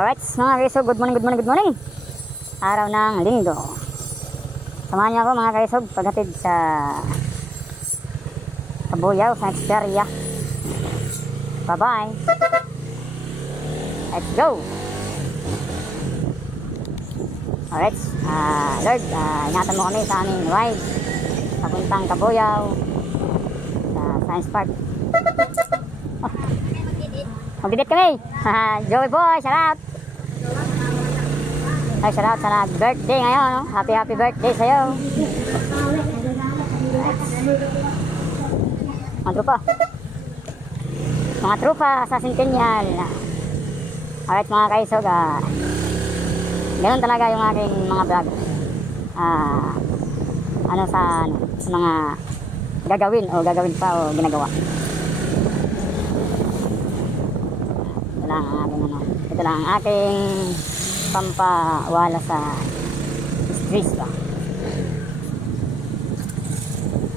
Alright mga kaisog, good morning. Araw ng linggo. Samahan niyo ako mga kaisog paghatid sa Kabuyaw sa Xperia. Bye bye. Let's go. Alright, Lord, ingatan mo kami sa aming ride papuntang Kabuyaw sa Science Park. Magdidit kami. Joey boy, shout out. Ay, shout out sa nag-birthday ngayon, no? Happy birthday sa'yo. Mga trupa sa Centennial. Alright mga kaisog, ganun talaga yung aking mga vlog. Sa mga gagawin pa o ginagawa. Ito lang ang aking pampawala sa stress ba.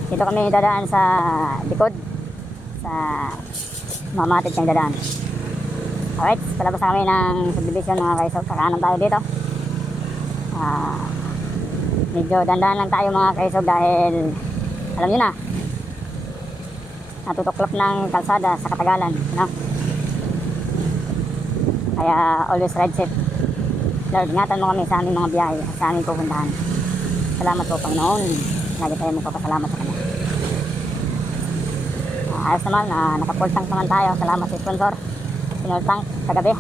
Dito kami dadaan sa likod sa mamatid kang dadaan. Alright, palabas na kami ng subdivision mga kaisog. Kakanan tayo dito. Medyo dandan lang tayo mga kaisog dahil alam nyo na, natutuklap ng kalsada sa katagalan, no? Kaya always ride safe. Lord, ingatan mo kami sa aming mga biyahe, sa aming pupuntahan. Salamat po Panginoon. Lagi tayo magpapasalamat sa Kanya. Ayos naman, naka-full tank naman tayo. Salamat sa sponsor. Full tank kagabi.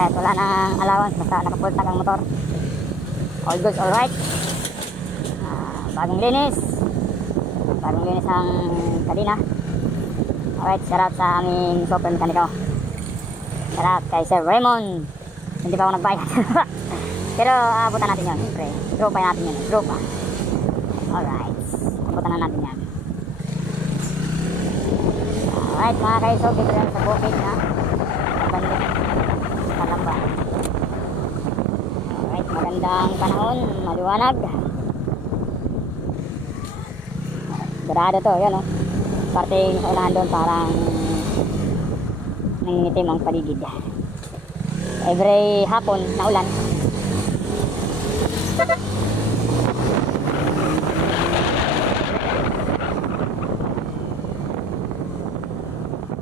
Kahit wala nang allowance, basta naka-full tank ang motor. All good, alright. Bagong linis ang kadina. Alright, shout out sa aming super mekaniko. Shout out kay Sir Raymond. Hindi pa ako nagbayad. Pero abutan natin yun. Siyempre, tropa natin yun. Tropa. Alright, abutan na natin yan. Alright mga kaisog, dito lang sa bukid na Bandit Kalamba. Alright, magandang panahon. Maliwanag. Garado to, yun o. Parting sa unahan doon parang nangingitim ang paligid. Every hapon na ulan.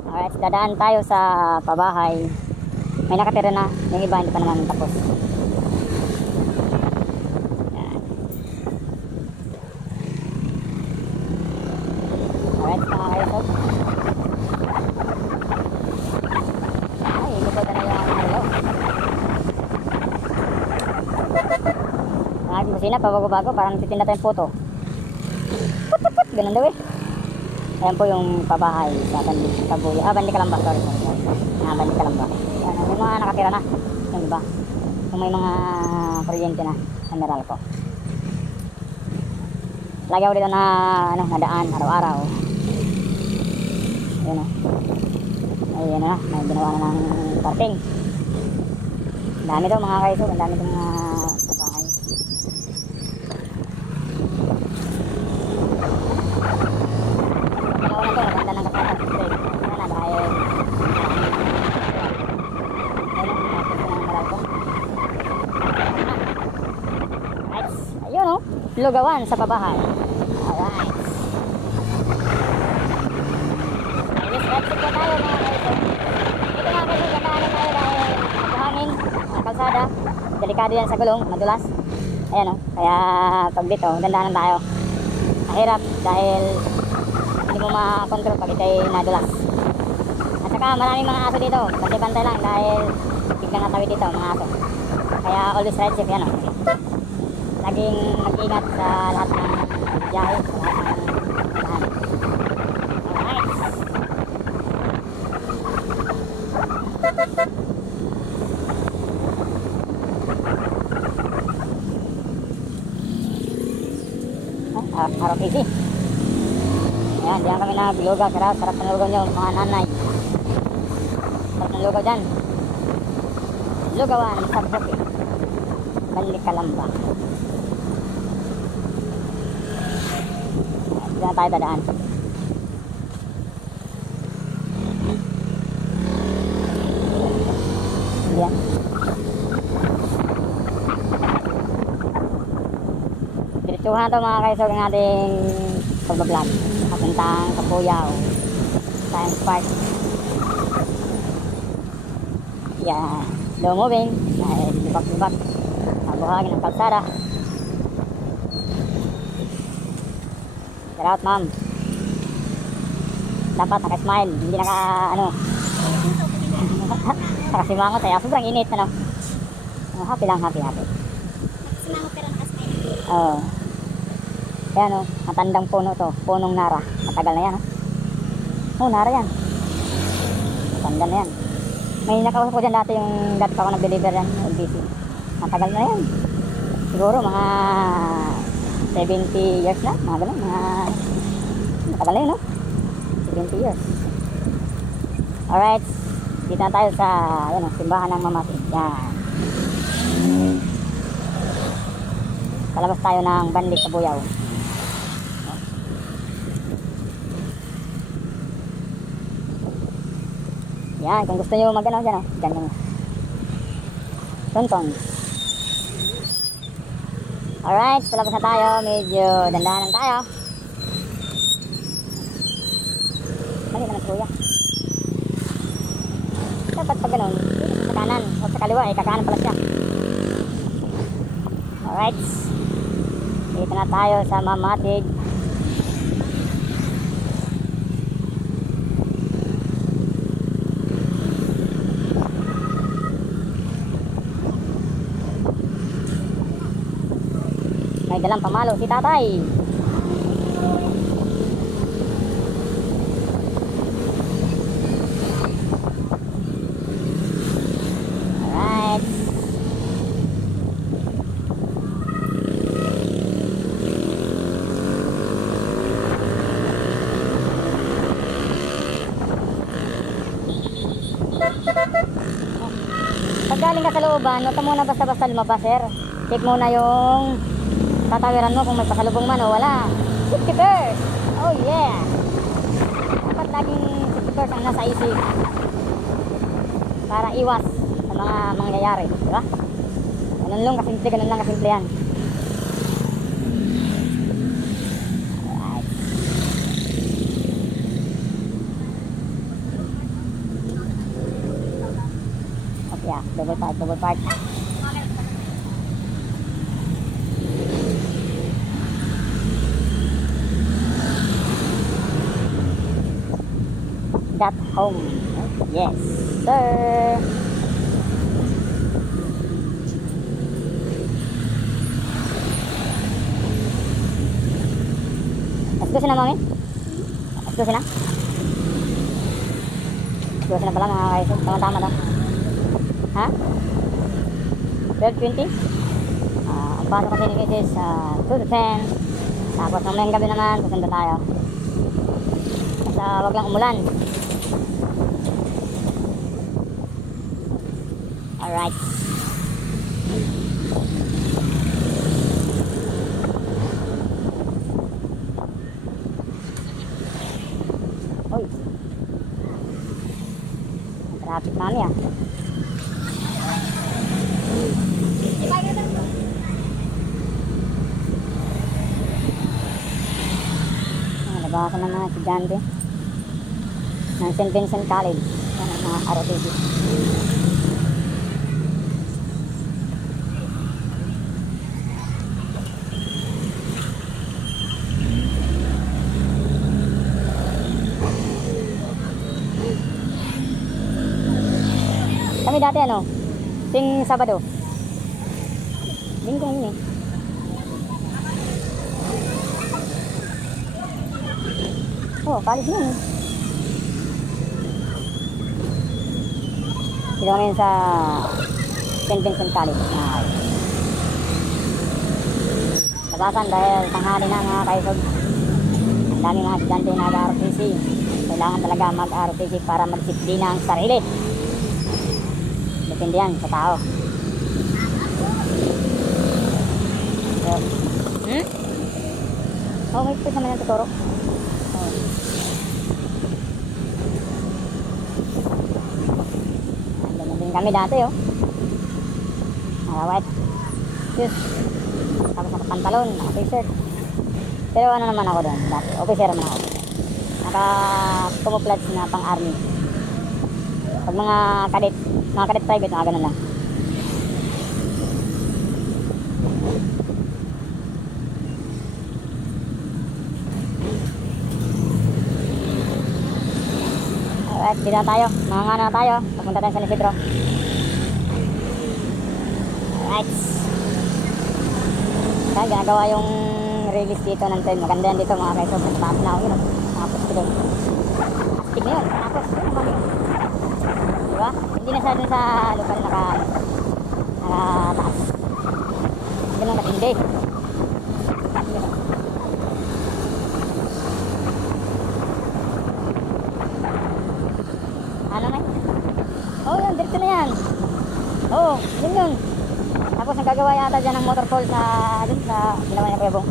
Alright, dadaan tayo sa pabahay. May nakatira na, yung iba hindi pa naman tapos. Alright mga kaisog. Ay, lupot na yung hello. Ang aking busina, pabago-bago, parang nagtitinda tayong photo. Put, ganun daw eh. Ayan po yung pabahay sa Kabuyaw. Bandi Kalamba, sorry. Bandi Kalamba. Ayan, may mga nakatira na. Yung diba? Kung may mga kuryente na sa Meralco. Lagi ako dito na nadaan araw-araw. Ayan o. Ayan na, may ginawa na ng parking. Dami daw mga kaisog, ang dami daw mga pabahay. Ginawa na ito, maganda ng kasama. Ayan na, dahil ayun o, lugawan sa pabahay. Alright. Let's go tayo mga kaisog. Ito mga kaisog, gandaan tayo dahil magbuhangin ang kalsada. Delikado yan sa gulong, madulas. Ayan o, kaya pag dito, gandaan tayo. Mahirap dahil hindi mo makontrol pag ito'y nadulas. At saka maraming mga aso dito, bantay-bantay lang dahil biglang natawid dito mga aso. Kaya always ride safe yan o. Laging mag-ingat sa lahat ng biyahe, sa lahat ng lahat. Alright. Harap easy. Ayan, diyan kami na bilugaw. Sarap ng lugaw nyo mga nanay. Sarap ng lugaw dyan. Lugawan sa bukid Bandi Kalamba. Diyan tayo dadaan. Diretsuhan to mga kaisog ang ating pagbablog. Papuntang Kapuyaw Science Park. Yeah, slow moving. Dahil lubak-lubak sa buhangin ng kalsada. Shout out, ma'am. Dapat naka-smile, hindi naka-ano. Nakasimangot eh. Sobrang init, ano. Happy lang, happy. Nakasimangot pero naka-smile. Oo. Ayan o, matandang puno to. Punong nara. Matagal na yan, ha. Oo, nara yan. Matanda na yan. May nakausap ko dyan dati yung dati pa ako nag-deliver yan, LBC. Matagal na yan. Siguro mga 70 years na, mga ganun. Matagal na yun, no? 70 years. Alright, dito na tayo sa simbahan ng Mamati. Yan. Palabas tayo ng Banlik Kabuyaw. Yan, kung gusto nyo mag-ano dyan, dyan yung Tonton. Alright, palabas na tayo. Medyo dandahanan tayo. Mali naman kuya. Dapat pag ganun, sa kanan o sa kaliwa, kakanan pala siya. Alright, dito na tayo sa Mamatig. May dalang pamalo si tatay. Alright. Pag galing ka sa looban, huwag ka muna basta-basta lumabas, sir. Check muna yung tatawiran mo kung may pasalubong man o wala. Safety first! Oh yeah! Dapat laging safety first ang nasa isip para iwas sa mga mangyayari, di ba? Ganun lang kasimple yan. Alright. Okay, double park. Got home. Yes, sir. Askusin na, mami? Askusin na? Askusin na pala mga kaiso. Tama-tama daw. Ha? 12:20? Ang pasok kasi ni Mrs. 2 to 10. Tapos mamayang gabi naman, susunod tayo. Basta wag lang umulan. Alright. Uy. Traffic mami ah. Nabawasan ng mga estudyante ng St. Vincent College. Yan ang mga ROTC. Kami dati ano, ting Sabado. Linggo yun eh. Oh, college yun eh. Dito kami sa St. Vincent College. Labasan dahil tanghali na mga kaisog. Ang dami mga estudyante na nag-ROTC. Kailangan talaga mag-ROTC para magdisiplina ang sarili. Depende yan sa tao. So, oh, may pwede naman yung tuturo. Oh. Ganyan din kami dati, oh. Alright. Cheers. Tapos pantalon, naka t-shirt. Pero ano naman ako doon, dati, officer naman ako. Naka camouflage na pang army. Pag mga cadet private, mga ganun lang. Alright, dito na tayo. Mga na tayo. Papunta tayo sa San Isidro. Alright. Kaya ginagawa yung release dito ng train. Maganda yan dito mga kaiso. Tapos na ako yun. Tapos ko doon. Astig na yun. Tapos yun naman yun. Diba? Hindi na siya dun sa lupa na nakataas. Ganun matindi. Ano na? Oh, yun, dito na yan. Oh, yun yun. Tapos nagagawa yata dyan ng motor call sa dun sa ginawa niya Kuya Bong.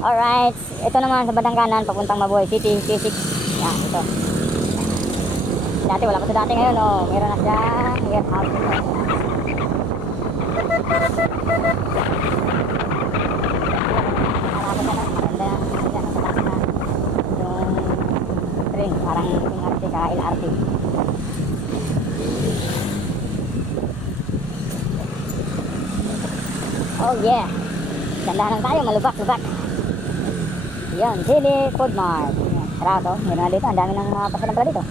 Alright, ito naman sa bandang kanan papuntang Mabuhay City, P6. Yan, ito. Dati wala pa ito dati ngayon, oh. Meron na siya warehouse. Parang MRT ka LRT. Oh yeah. Gandahan lang tayo, malubak-lubak. Yan, Chili Food Mart. Tara to, meron na dito, ang dami ng mga pasalang pala dito.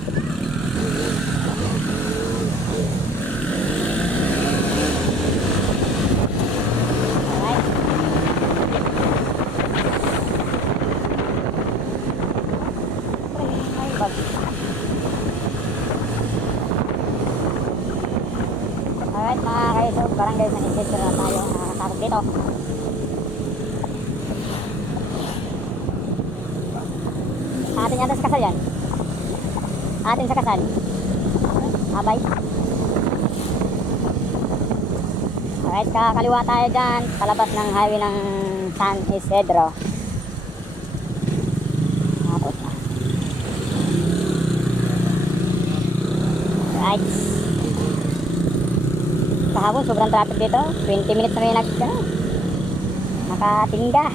Alright. Alright mga kaiso, barangay San Isidro na tayo nakakasabot dito. Atin yata sa kasal yan. Atin sa kasal. Abay. Alright, kakaliwa tayo dyan. Palabas ng highway ng San Isidro. Tapos na. Alright. Kahapon sobrang traffic dito. 20 minutes na may nakatingga.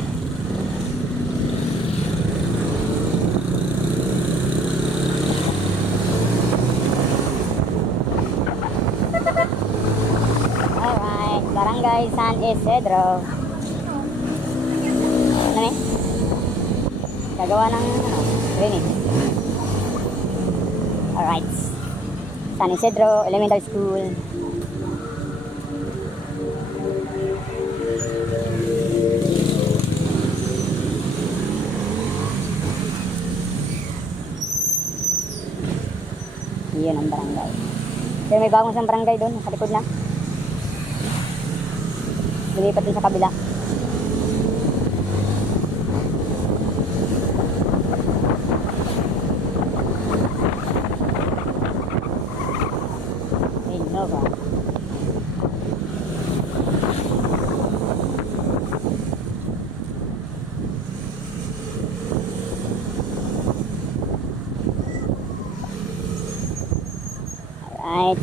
Alright, barangay San Isidro. Ano eh? Gagawa ng training. Alright, San Isidro Elementary School. Iyon ang barangay. Pero may bagong isang barangay doon, sa likod na. Lilipat din sa kabila. Innova. Alright.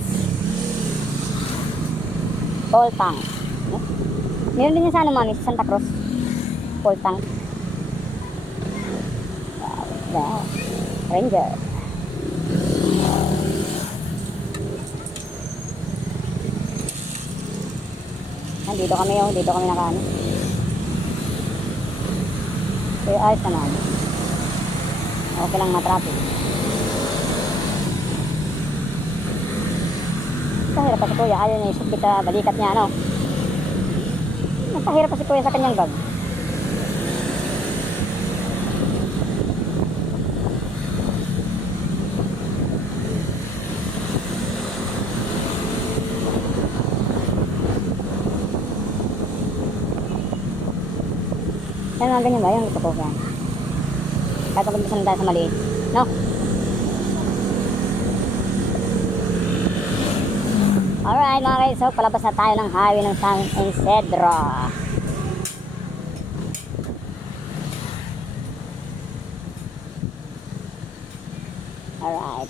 Full tank. Meron din yan sa ano mami, sa Santa Cruz. Full tank. Wow. Ranger. Dito kami yung, dito kami nakaano. Pero ayos naman. Okay lang matraffic. Napahirap pa si Kuya, ayaw niya isip kita balikat niya ano. Napahirap pa si Kuya sa kanyang bag. Yan mga ganyan ba yung ito ko yan? Kahit kapag gusto tayo sa maliit, no? Alright mga guys, so palabas na tayo ng highway ng San Isidro. Alright.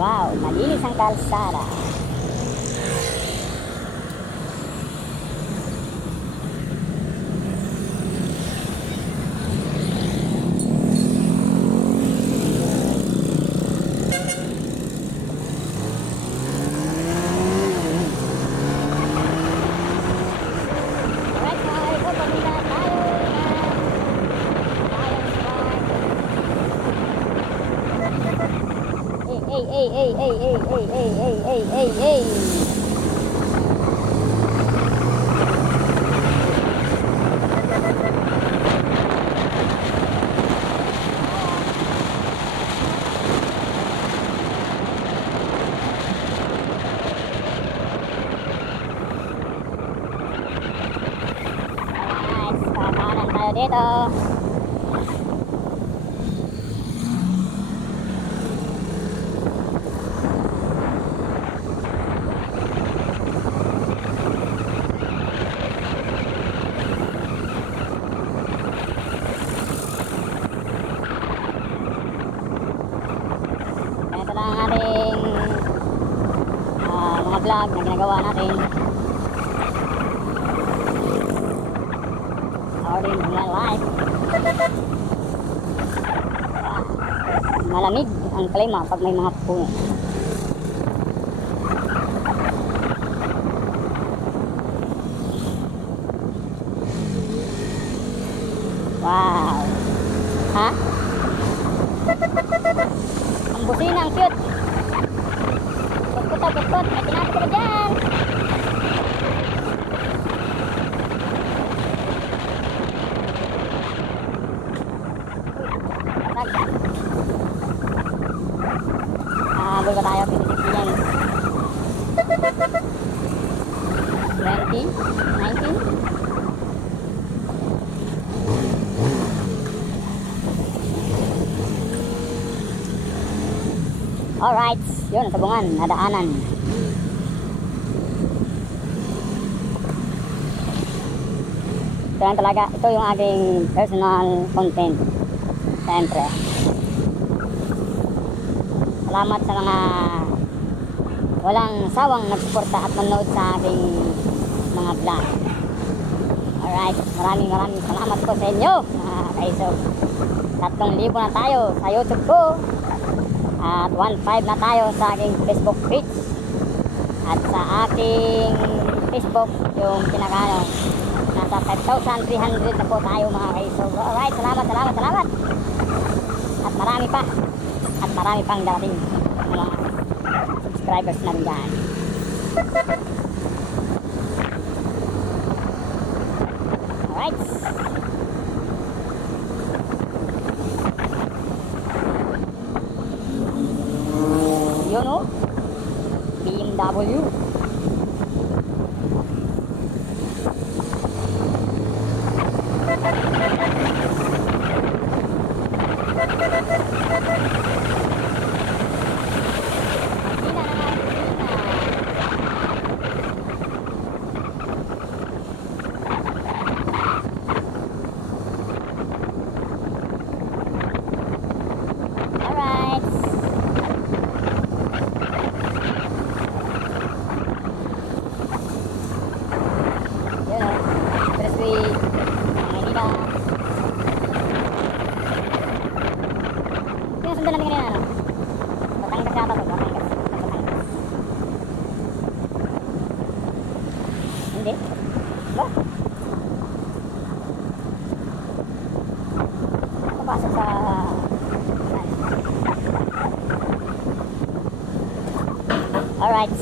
Wow, malinis ang kalsada. Alright, mga kaliko, pamila tayo Hey. Alright, kakanan tayo dito. Ito lang ang ating mga vlog na ginagawa natin. Our mga live. Malamig ang klima pag may mga puno. Wow. Ha? Ang busina, ang cute. Pagkot. May tinapit ka dyan. Habol ba tayo? 50 yan. 20? 19? Alright, yun, tabungan, nadaanan. Ito yan talaga, ito yung aking personal content. Siyempre. Salamat sa mga walang sawang nagsuporta at manood sa aking mga vlog. Alright, maraming salamat po sa inyo, mga kaiso. 3,000 na tayo sa YouTube ko. At 1.5 na tayo sa aking Facebook page. At sa aking Facebook, yung pinakano, nasa 5,300 na po tayo, mga kaiso. Alright, salamat. At marami pa. At marami pang darating mga subscribers na rin dyan. Alright. Yun o, BMW. Alright. Yun o, expressway Manila. Yung sundan natin kanina, ano? Batangas yata to, Batangas. Hindi? Ba? Papasok sa... Alright.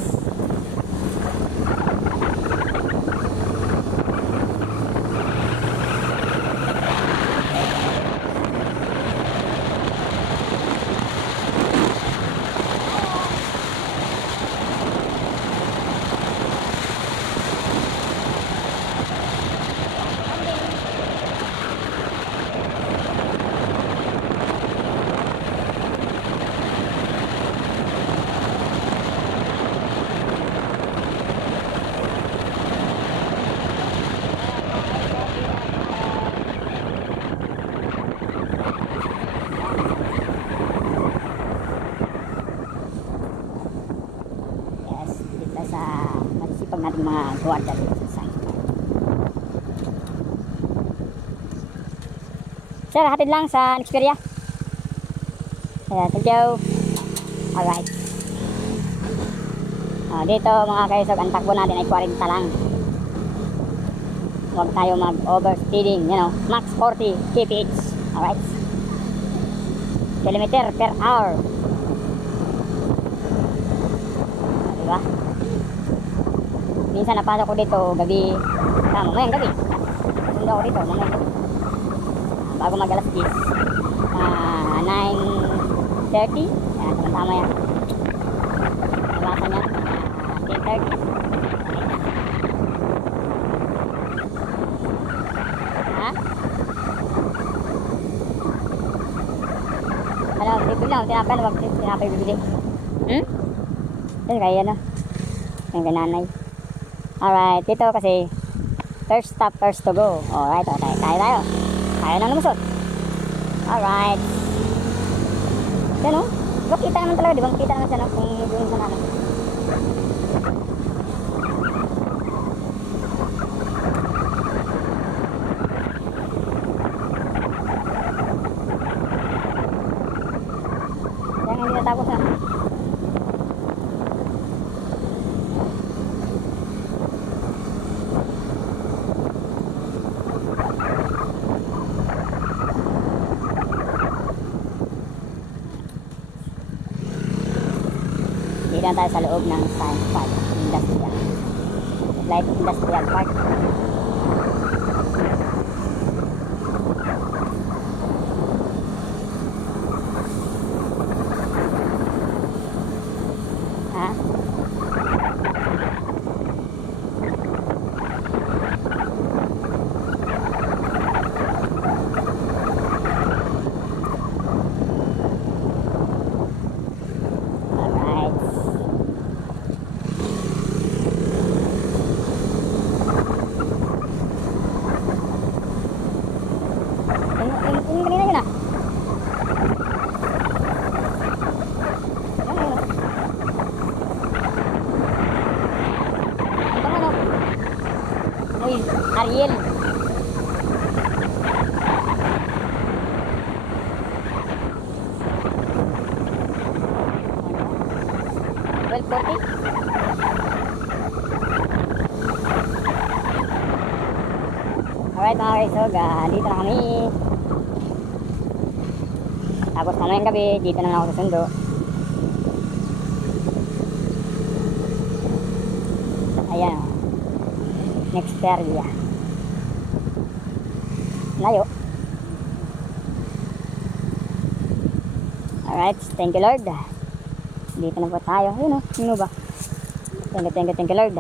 mga guardia dito sa Science Park. Sir, hatid lang sa Xperia. Ayan, thank you. Alright. Dito mga kaisog, ang takbo natin ay 40 lang. Huwag tayo mag-overspeeding, you know, max 40 kph. Alright. Kilometer per hour. Diba? Minsan napasok ko dito gabi. Mamayang gabi. Sundo ako dito mamayang gabi. Bago mag alas 10. 9:30. Yan, tama yan. Iwasan yan. 10:30. Ha? Ano, bibili lang. Tinapay na wag tinapay bibili. Yan kaya na. Yan kay nanay. Alright, dito kasi first stop, first to go. Alright, okay. Tayo. Tayo nang lumusot. Alright. Yan o. Diba kita naman talaga, diba? Kita naman siya no? Kung yung sa namin. Yan, hindi natapos na. Dito tayo sa loob ng Science Park Industrial. Light Industrial Park. Ha? Yung kanina yun ah. Ibang ano? Uy, Ariel. Alright mga kaisog, dito na kami. Tapos mamayang gabi, dito na ako susundo. Ayan. Nexperia. Layo. Alright, thank you Lord. Dito na po tayo. Ayun o, yun ba? Thank you Lord.